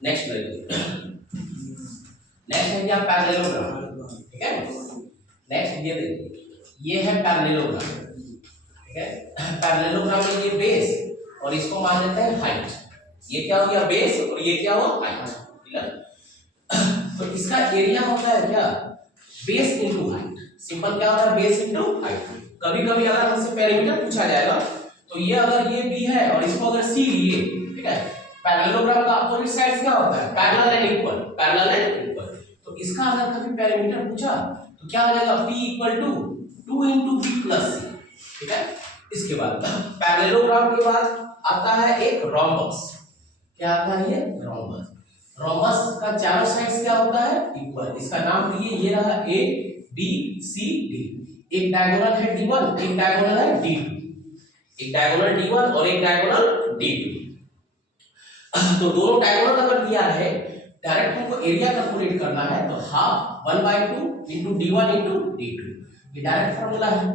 Next देखिए, next है क्या पैरेललोग्राम, ठीक है। नेक्स्ट ये देखिए, ये है पैरेललोग्राम, ठीक है। पैरेललोग्राम में ये बेस और इसको मान लेते हैं हाइट। ये क्या हो गया बेस और ये क्या हुआ हाइट, ठीक है। तो इसका एरिया होता है क्या बेस इनटू हाइट। सिंपल क्या होता है बेस इनटू हाइट। कभी कभी अगर हमसे पेरीमीटर पूछा जाएगा तो ये अगर ये बी है और इसको अगर सी लिए, ठीक है। पैरेललोग्राम का अपोजिट साइड्स क्या होता है parallel and equal, parallel and equal. तो इसका अगर कभी पेरीमीटर पूछा तो क्या हो जाएगा p equal to 2 into b plus c, ठीक है। इसके बाद पैरेललोग्राम के बाद आता है एक रोम्बस। क्या आता है ये रोम्बस। रोम्बस का चारों साइड्स क्या होता है इक्वल। इसका नाम दिए ये रहा a b c d। एक डायगोनल है d1, एक डायगोनल है d2, एक डायगोनल d1 और एक डायगोनल d2। तो दोनों डायगोनल अगर दिया है डायरेक्ट हमको एरिया कैलकुलेट करना है तो half 1/2 into d1 into d2, ये डायरेक्ट फार्मूला है।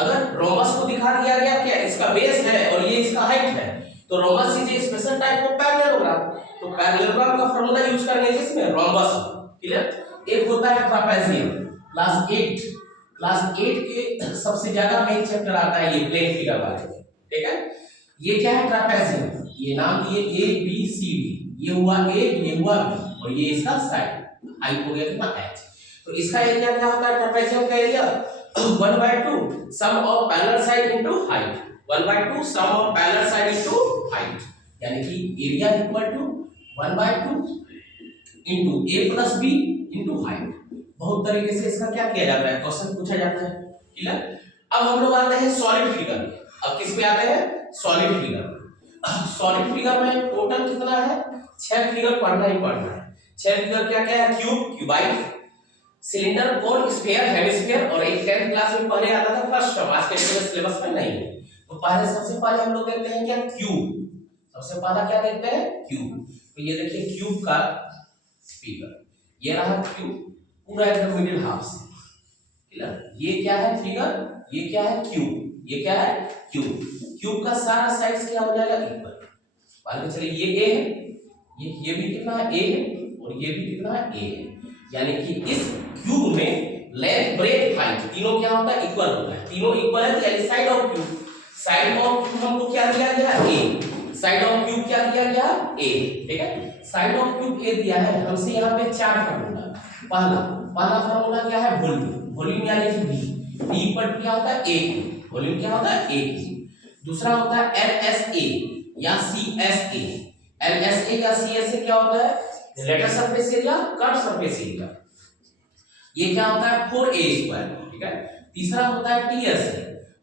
अगर रोम्बस को दिखा दिया गया क्या इसका बेस है और ये इसका हाइट है तो rhombus is a special type of parallelogram. तो पैरेललोग्राम का फार्मूला यूज करेंगे किसमें रोम्बस, क्लियर। एक होता है ट्रापेजियम, क्लास 8 के सबसे ज्यादा मेन चैप्टर आता है ये प्लेन फिगर वाले, ठीक है। ये क्या है ट्रापेजियम, ये नाम दिए ए बी सी डी, ये हुआ ए ये हुआ बी और ये इसका साइड हाइट हो गया कितना h। तो इसका एरिया क्या होता है ट्रापेजियम का area 1/2 sum of parallel side into height, 1/2 sum of parallel side into height, यानी कि area equal to 1/2 into a plus b into height. बहुत तरीके से इसका क्या किया जाता है क्वेश्चन पूछा जाता है, क्लियर। अब हम लोग आते हैं सॉलिड फिगर में। अब किस पे आते हैं सॉलिड फिगर में। सॉलिड फिगर में टोटल कितना है 6 फिगर पढ़ना ही पढ़ना है। 6 फिगर क्या क्या है क्यूब, क्यूबाइड, सिलेंडर, कोन, स्फीयर, हेमिस्फीयर और एक 10th क्लास में पहले आता था फर्स्ट टर्म, आज के सिलेबस में नहीं है। तो पहले सबसे पहले हम लोग देखते हैं क्या क्यूब। सबसे पहला क्या देखते हैं क्यूब। तो ये देखिए क्यूब का फिगर, ये रहा क्यूब पूरा एकदम मिडिल हाफ से, क्लियर। ये क्या है फिगर, ये क्या है क्यूब, ये क्या है क्यूब। क्यूब का सारा साइड्स क्या हो जाएगा इक्वल। मान के चलिए ये a है, ये भी कितना है a है और ये भी कितना है a है, यानी कि इस क्यूब में लेंथ ब्रेथ हाइट तीनों क्या होता है इक्वल होता है। तीनों इक्वल है यानी side of cube, side of cube हमको क्या दिया गया a, साइड ऑफ क्यूब क्या दिया गया a, ठीक है। साइड ऑफ क्यूब a दिया है हमसे यहाँ पे 4 फार्मूला। पहला फार्मूला क्या है वॉल्यूम, वॉल्यूम यानी कि v पर क्या होता है a, वॉल्यूम क्या होता है a। दूसरा होता है LSA या CSA। LSA या CSA क्या होता है lateral surface area, curve surface area. ये क्या होता है 4a², ठीक है। तीसरा होता है TSA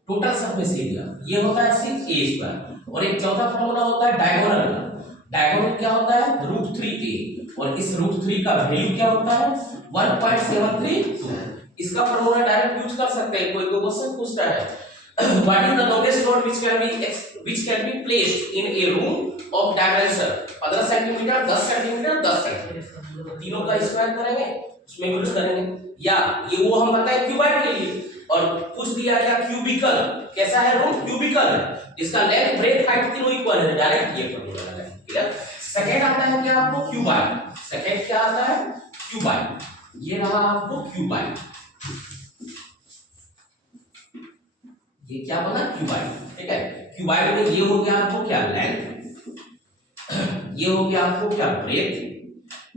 टोटल सरफेस एरिया, ये होता है 6a²। और एक चौथा फार्मूला होता है डायगोनल का। डायगोनल क्या होता है √3a और इस √3 का वैल्यू क्या होता है 1.732। इसका फार्मूला डायरेक्ट यूज कर सकते हैं। कोई क्वेश्चन पूछता है what is the longest rod which can be placed in a room of dimension 15 centimetre 10 centimetre 10 centimetre. तीनों का स्क्वायर करेंगे उसमें यूज करेंगे। या ये वो हम बताएं क्यूबाइड के लिए और पूछ दिया गया क्यूबिकल कैसा है रूम क्यूबिकल है जिसका लेंथ ब्रेथ हाइट तीनों इक्वल है, डायरेक्ट ये फार्मूला लगाएं, क्लियर। सेकंड आता है क्या आपको क्यूबाइड। सेकंड क्या आता है क्यूबाइड, ये रहा आपको क्यूबाइड। ये क्या बना क्यूबाइड, ठीक है। क्यूबाइड में ये हो गया आपको क्या लेंथ, ये हो गया आपको क्या ब्रेथ,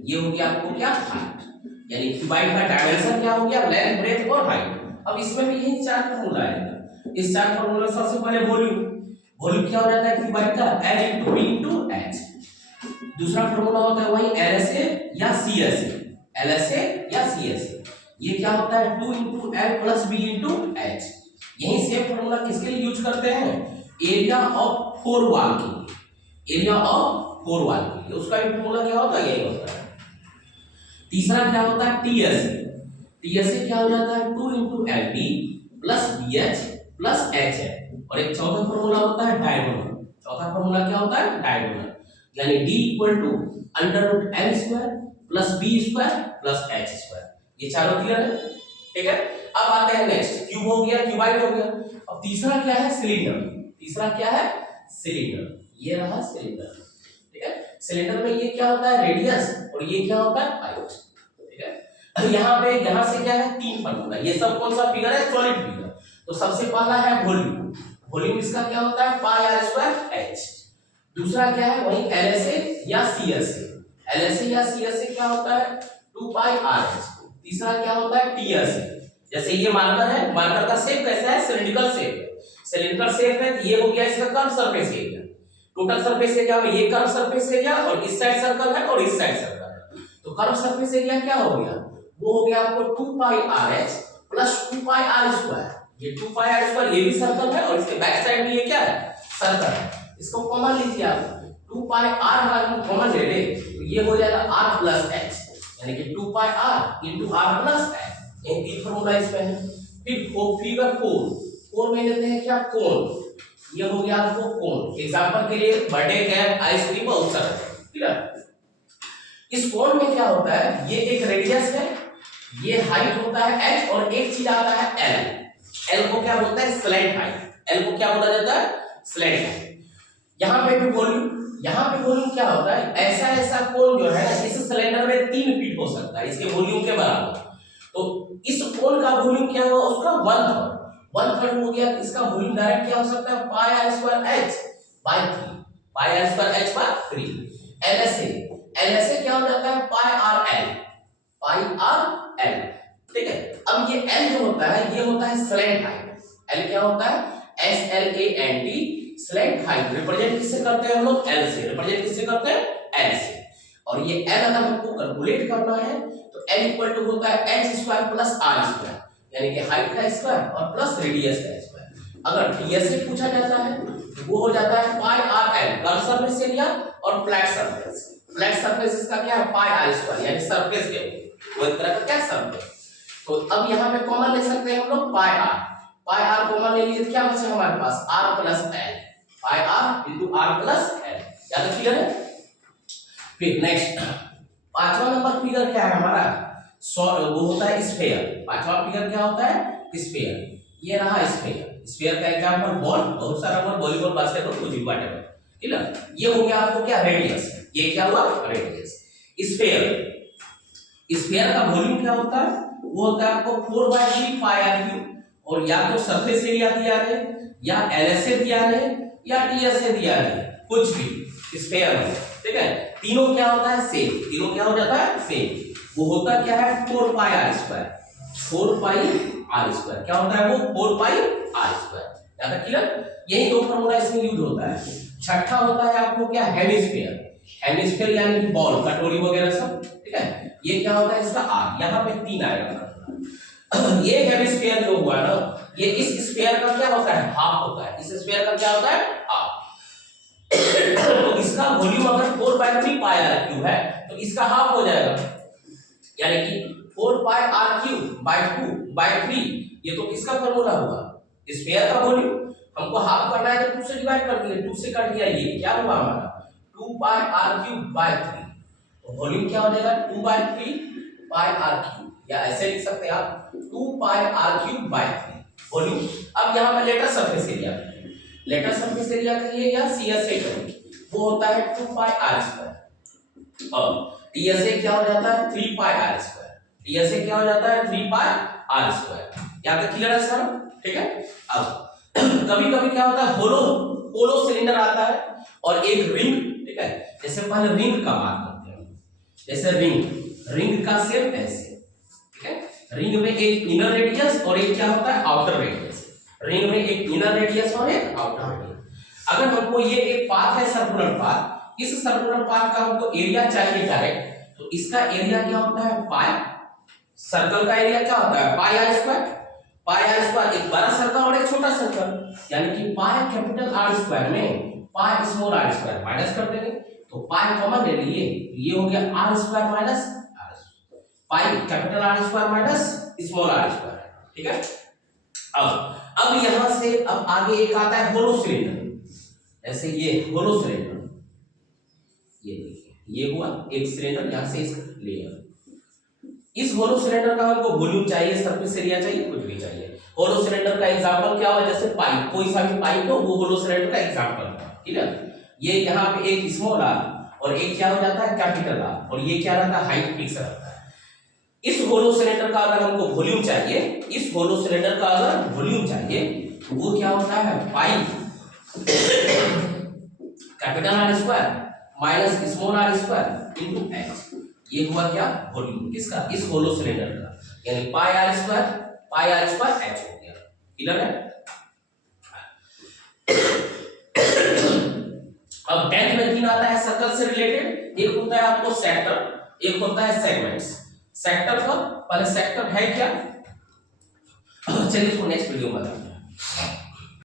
ये हो गया आपको क्या हाइट। यानी क्यूबाइड का डायमेंशन क्या हो गया लेंथ ब्रेथ और हाइट। अब इसमें भी यही 4 फार्मूला आएगा। इस 4 फार्मूला सबसे पहले वॉल्यूम, वॉल्यूम क्या हो जाता है क्यूबाइड का L * V * H। दूसरा फार्मूला होता है वही LSA या CSA, LSA या CSA। ये क्या होता है 2 * L + B * H। यही सेम फार्मूला किसके लिए यूज करते हैं एरिया ऑफ 4 वॉल के लिए, एरिया ऑफ 4 वॉल के लिए उसका फार्मूला क्या होता है यही होता है। तीसरा क्या होता है TSA। TSA क्या हो जाता है 2 * LB + BH + HF। और एक चौथा फार्मूला होता है डायगोनल। चौथा फार्मूला क्या होता है डायगोनल, यानी D = √n² + b² + h²। ये चारों क्लियर है, ठीक है। अब आते हैं नेक्स्ट क्यूब हो गया क्यूबाइड हो गया। अब तीसरा क्या है सिलेंडर। तीसरा क्या है सिलेंडर, ये रहा सिलेंडर, ठीक है। सिलेंडर में ये क्या होता है, रेडियस, और ये क्या होता है, हाइट, ठीक है। तो यहाँ से क्या है, 3 फॉर्मूला। ये सब कौन सा फिगर है, सॉलिड फिगर। तो सबसे पहला है वॉल्यूम। वॉल्यूम इसका क्या होता है, पाई आर स्क्वायर एच। दूसरा क्या है, वही एलएसए या सीएसए। एलएसए या सीएसए क्या होता है, 2 पाई आर एच। तीसरा क्या होता है, टीएसए। जैसे ये मार्कर है, मार्कर का शेप कैसा है, सिलिंड्रिकल शेप। सिलिंड्रिकल शेप है, ये हो गया इसका curve surface area. Total surface area में ये कर्व सरफेस एरिया, और इस साइड सर्कल है और इस साइड सर्कल है। तो कर्व सरफेस एरिया क्या हो गया, वो हो गया आपको 2 pi R H plus 2 pi R square. ये 2 पाई आर स्क्वायर ये भी सर्कल है, और इसके बैक साइड में ये क्या है, सर्कल है। इसको कॉमन लीजिए आप, 2 पाई आर अगर कॉमन ले ले तो ये हो जाएगा r प्लस h, यानी कि 2 पाई r into r plus h। ये तीन फार्मूला इसमें है। फिर फिगर 4 में लेते हैं क्या, कोण। ये हो गया आपको कोण। एग्जांपल के लिए बर्थडे कैप, आइसक्रीम और उत्सव, ठीक है। इस कोण में क्या होता है, ये एक रेडियस है, ये हाइट होता है h, और एक चीज आता है l। l को क्या बोलता है, स्लैंट हाइट। l को क्या बोला जाता है, स्लैंट हाइट। यहाँ पे भी वॉल्यूम, यहाँ पे वॉल्यूम क्या होता है, ऐसा कोण जो है ना, इस सिलेंडर में 3 फीट हो सकता है इसके वॉल्यूम के बराबर। तो इस कोण का वॉल्यूम क्या हुआ, उसका 1/3 हो गया। इसका वॉल्यूम डायरेक्ट क्या हो सकता है, pi R square H by 3, pi R square H by 3। LSA क्या हो जाता है, पाई आर एल, ठीक है। अब ये एल जो होता है, ये होता है स्लैंट हाइट। एल क्या होता है, SLANT, स्लैंट हाइट। रिप्रेजेंट किससे करते हैं हम लोग, एल से। रिप्रेजेंट किससे करते हैं, एल से। और ये एल अगर हमको कैलकुलेट करना है तो एल इक्वल टू होता है H square plus R square, यानी कि हाइट का स्क्वायर और प्लस रेडियस का स्क्वायर। अगर टीएसए पूछा जाता है तो वो हो जाता है pi R L, curve surface area और फ्लैट सरफेस। फ्लैट सरफेस इसका क्या है, पाई आर स्क्वायर, यानी सरफेस के वो एक तरह का क्या सरफेस। तो अब यहाँ पे कॉमन ले सकते हैं हम लोग पाई आर कॉमन ले लीजिए, क्या बचा हमारे पास, R plus L, pi R into R plus L. क्या तो क्लियर है। फिर नेक्स्ट 5वां नंबर फिगर क्या है हमारा, वो होता है स्फीयर। 5वां फिगर क्या होता है, स्फीयर। ये रहा स्फीयर। स्फीयर का एग्जांपल बॉल, बहुत सारा बॉल, वॉलीबॉल, बास्केटबॉल, कुछ भी व्हाटएवर, ठीक है। ये हो गया आपको क्या, रेडियस। ये क्या हुआ, रेडियस। स्फीयर का वॉल्यूम क्या होता है, वो होता है आपको 4/3 पाई आर क्यूब। और या तो सरफेस एरिया दिया है, या एलएसए दिया है, या टीएसए दिया है, कुछ भी स्फीयर में, ठीक है। तीनों क्या होता है, सेम। तीनों क्या हो जाता है, सेम। वो होता क्या है, 4 pi R square. 4 pi R square क्या होता है, वो 4 पाई आर स्क्वायर। याद रखिएगा, यही दो फॉर्मूला इसमें यूज होता है। छठा होता है आपको क्या, हेमिस्फीयर। हेमिस्फीयर यानी कि बॉल, कटोरी वगैरह सब, ठीक है। ये क्या होता है, इसका आर, यहाँ पे 3 आएगा। ये हेमिस्फीयर जो हुआ ना, ये इस स्फीयर का क्या होता है, हाफ होता है। इस स्फीयर का क्या होता है, हाफ। तो इसका वॉल्यूम अगर 4/3 पाई आर क्यूब है तो इसका हाफ हो जाएगा, यानी कि 4 पाई आर क्यूब बाय 2/3। ये तो किसका फॉर्मूला हुआ, स्फीयर का वॉल्यूम। हमको हाफ करना है तो 2 से डिवाइड कर दिए, 2 से कट गया, ये क्या हुआ हमारा 2 पाई आर क्यूब बाय 3। तो वॉल्यूम क्या हो जाएगा, 2/3 पाई आर क्यूब, या ऐसे लिख सकते हैं आप 2 pi R cube by 3 volume. अब यहाँ पे lateral surface area, lateral surface area कहिए या सीएसए कहिए, वो होता है 2 पाई आर स्क्वायर। और टीएसए क्या हो जाता है, 3 पाई आर स्क्वायर। टीएसए क्या हो जाता है, 3 पाई आर स्क्वायर। यहाँ तक क्लियर है सर, ठीक है। अब कभी कभी क्या होता है, होलो सिलेंडर आता है और एक रिंग, ठीक है। जैसे पहले रिंग का बात करते हैं, जैसे रिंग का शेप ऐसे, ठीक है। रिंग में एक इनर रेडियस और एक क्या होता है, आउटर रेडियस। रिंग में एक इनर रेडियस और एक आउटर रेडियस। अगर हमको ये एक पाथ है, सर्कुलर पाथ, इस सर्कुलर पाथ का हमको एरिया चाहिए डायरेक्ट, तो इसका एरिया क्या होता है, पाई। सर्कल का एरिया क्या होता है, pi R square. Pi R square, एक बड़ा सर्कल और एक छोटा सर्कल, यानी कि पाई कैपिटल आर स्क्वायर में pi small R square minus कर देंगे, तो पाई कॉमन ले लिए, ये हो गया R square minus pi capital R square minus small R square, ठीक है। अब यहां से अब आगे एक आता है होलो सिलेंडर। जैसे ये होलो सिलेंडर, ये देखिए, ये हुआ एक सिलेंडर, यहां से इसका लेयर। इस होलो सिलेंडर का हमको वॉल्यूम चाहिए, सरफेस एरिया चाहिए, कुछ भी चाहिए। होलो सिलेंडर का एग्जांपल क्या हुआ, जैसे पाइप, कोई सा भी पाइप हो, वो होलो सिलेंडर का एग्जांपल है, ठीक है। ये यहाँ पे एक स्मॉल आर और एक क्या हो जाता है कैपिटल आर, और ये क्या रहता है हाइट फिक्स रहता है। इस होलो सिलेंडर का अगर हमको वॉल्यूम चाहिए, इस होलो सिलेंडर का अगर वॉल्यूम चाहिए तो वो क्या होता है pi capital R square minus small R square into H. ये हुआ क्या वॉल्यूम किसका, इस होलो सिलेंडर का, यानी पाई आर स्क्वायर एच हो गया। क्लियर है। अब टेंथ में 3 आता है सर्कल से रिलेटेड, एक होता है आपको सेक्टर, एक होता है सेगमेंट्स। सेक्टर का पहले सेक्टर है क्या, चलिए इसको नेक्स्ट वीडियो में बताते हैं।